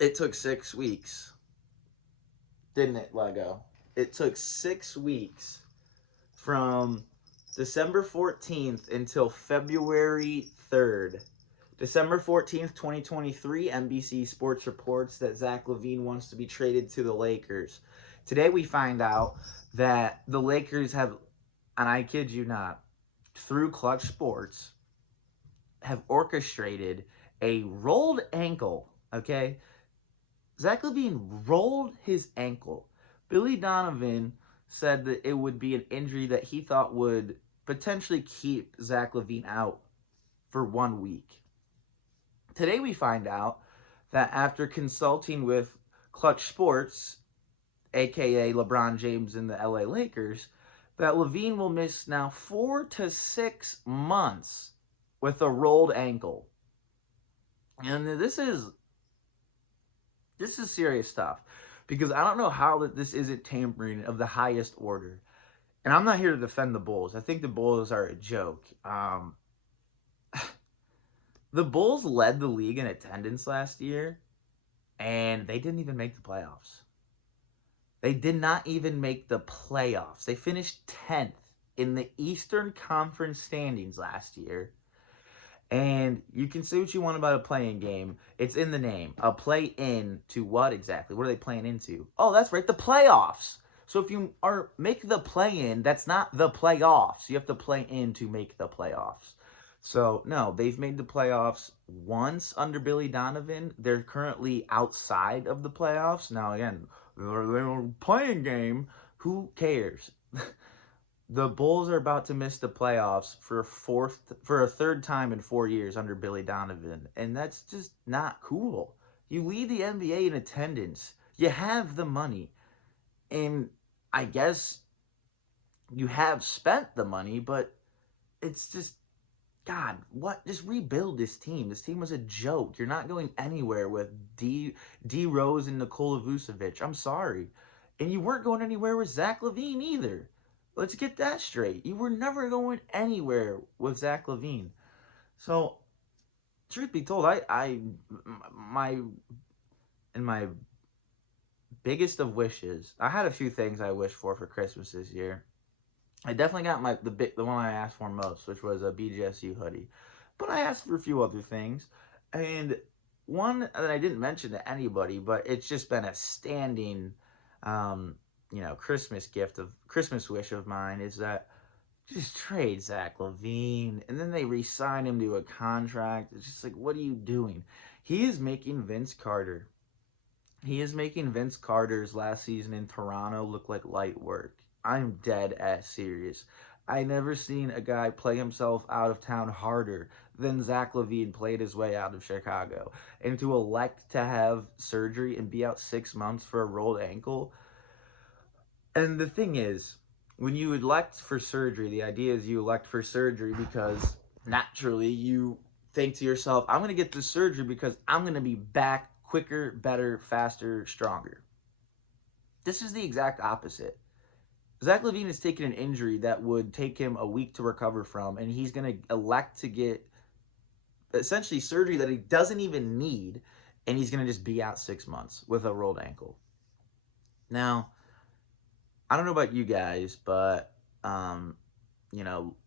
It took 6 weeks, didn't it, Lego? It took 6 weeks from December 14th until February 3rd. December 14th, 2023, NBC Sports reports that Zach LaVine wants to be traded to the Lakers. Today we find out that the Lakers have, and I kid you not, through Clutch Sports, have orchestrated a rolled ankle, okay? Zach LaVine rolled his ankle. Billy Donovan said that it would be an injury that he thought would potentially keep Zach LaVine out for 1 week. Today we find out that after consulting with Clutch Sports, aka LeBron James and the LA Lakers, that LaVine will miss now 4 to 6 months with a rolled ankle. And this is serious stuff, because I don't know how that this isn't tampering of the highest order. And I'm not here to defend the Bulls. I think the Bulls are a joke. The Bulls led the league in attendance last year, and they didn't even make the playoffs. They did not even make the playoffs. They finished 10th in the Eastern Conference standings last year. And you can say what you want about a play-in game. It's in the name. A play-in to what exactly? What are they playing into? Oh, that's right, the playoffs. So if you make the play-in, that's not the playoffs. You have to play in to make the playoffs. So, no, they've made the playoffs once under Billy Donovan. They're currently outside of the playoffs. Now, again, they're playing game. Who cares? The Bulls are about to miss the playoffs for a third time in 4 years under Billy Donovan, and that's just not cool. You lead the NBA in attendance. You have the money, and I guess you have spent the money, but it's just, God, what? Just rebuild this team. This team was a joke. You're not going anywhere with D Rose and Nikola Vucevic. I'm sorry. And you weren't going anywhere with Zach LaVine either. Let's get that straight. You were never going anywhere with Zach LaVine. So, truth be told, my in my biggest of wishes, I had a few things I wished for Christmas this year. I definitely got the one I asked for most, which was a BGSU hoodie. But I asked for a few other things, and one that I didn't mention to anybody, but it's just been a standing, Christmas wish of mine, is that just trade Zach LaVine, and then they re-sign him to a contract. It's just like, what are you doing? He is making Vince Carter. He is making Vince Carter's last season in Toronto look like light work. I'm dead ass serious. I never seen a guy play himself out of town harder than Zach LaVine played his way out of Chicago. And to elect to have surgery and be out 6 months for a rolled ankle. And the thing is, when you elect for surgery, the idea is you elect for surgery because naturally you think to yourself, I'm going to get this surgery because I'm going to be back quicker, better, faster, stronger. This is the exact opposite. Zach LaVine has taken an injury that would take him a week to recover from, and he's going to elect to get essentially surgery that he doesn't even need, and he's going to just be out 6 months with a rolled ankle. Now, I don't know about you guys, but,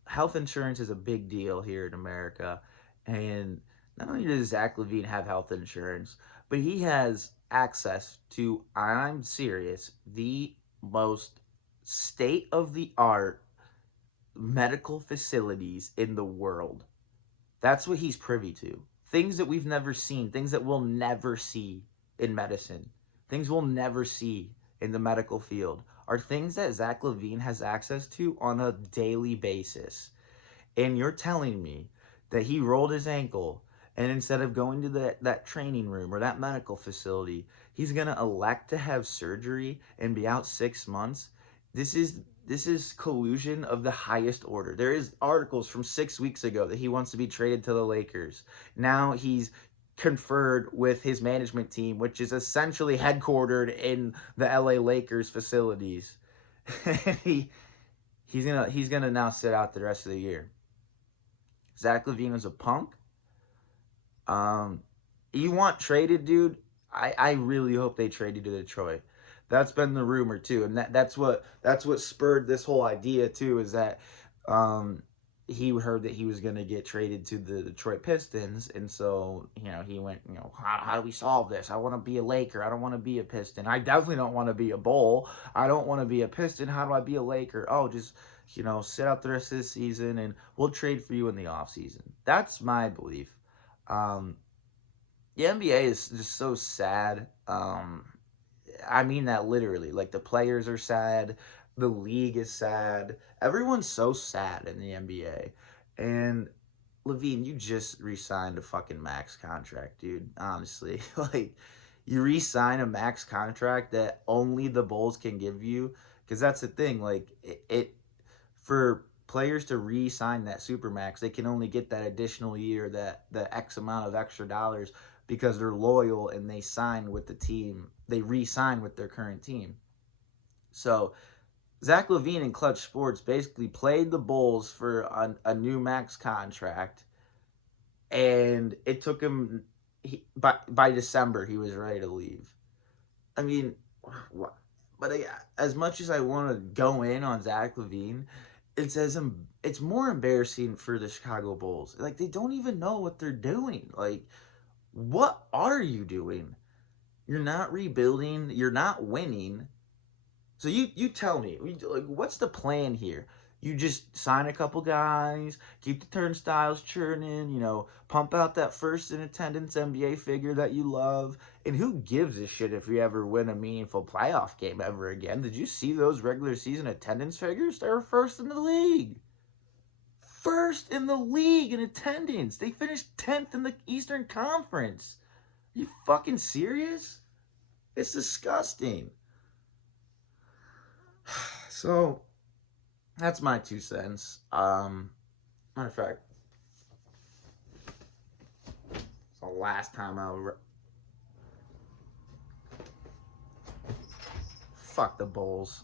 health insurance is a big deal here in America, and not only does Zach LaVine have health insurance, but he has access to, I'm serious, the most state-of-the-art medical facilities in the world. That's what he's privy to. Things that we've never seen, things that we'll never see in medicine, things we'll never see in the medical field are things that Zach LaVine has access to on a daily basis. And you're telling me that he rolled his ankle, and instead of going to that training room or that medical facility, he's going to elect to have surgery and be out 6 months? This is collusion of the highest order. There is articles from 6 weeks ago that he wants to be traded to the Lakers. Now he's conferred with his management team, which is essentially headquartered in the LA Lakers facilities. he's gonna now sit out the rest of the year. Zach LaVine is a punk. You want traded, dude? I really hope they trade you to Detroit. That's been the rumor too, and that's what spurred this whole idea too. Is that um, he heard that he was going to get traded to the Detroit Pistons, and so he went, how do we solve this? I want to be a Laker. I don't want to be a Piston. I definitely don't want to be a Bull. I don't want to be a Piston. How do I be a Laker? Oh, just sit out the rest of the season, and we'll trade for you in the off season. That's my belief. Um, the NBA is just so sad. I mean that literally. Like the players are sad, the league is sad. Everyone's so sad in the NBA. And LaVine, you just re-signed a fucking max contract, dude. Honestly, like you re-sign a max contract that only the Bulls can give you, because that's the thing. Like it for players to re-sign that supermax, they can only get that additional year, that the X amount of extra dollars, because they're loyal and they sign with the team. They re-sign with their current team. So Zach LaVine and Clutch Sports basically played the Bulls for a new max contract, and it took him by December he was ready to leave. I mean, but as much as I want to go in on Zach LaVine, it's more embarrassing for the Chicago Bulls. Like they don't even know what they're doing. Like, what are you doing? You're not rebuilding. You're not winning. So you tell me, like, what's the plan here? You just sign a couple guys, keep the turnstiles churning, pump out that first in attendance NBA figure that you love, and who gives a shit if you ever win a meaningful playoff game ever again? Did you see those regular season attendance figures? They were first in the league. First in the league in attendance. They finished 10th in the Eastern Conference. Are you fucking serious? It's disgusting. So that's my 2 cents. Matter of fact, it's the last time fuck the Bulls.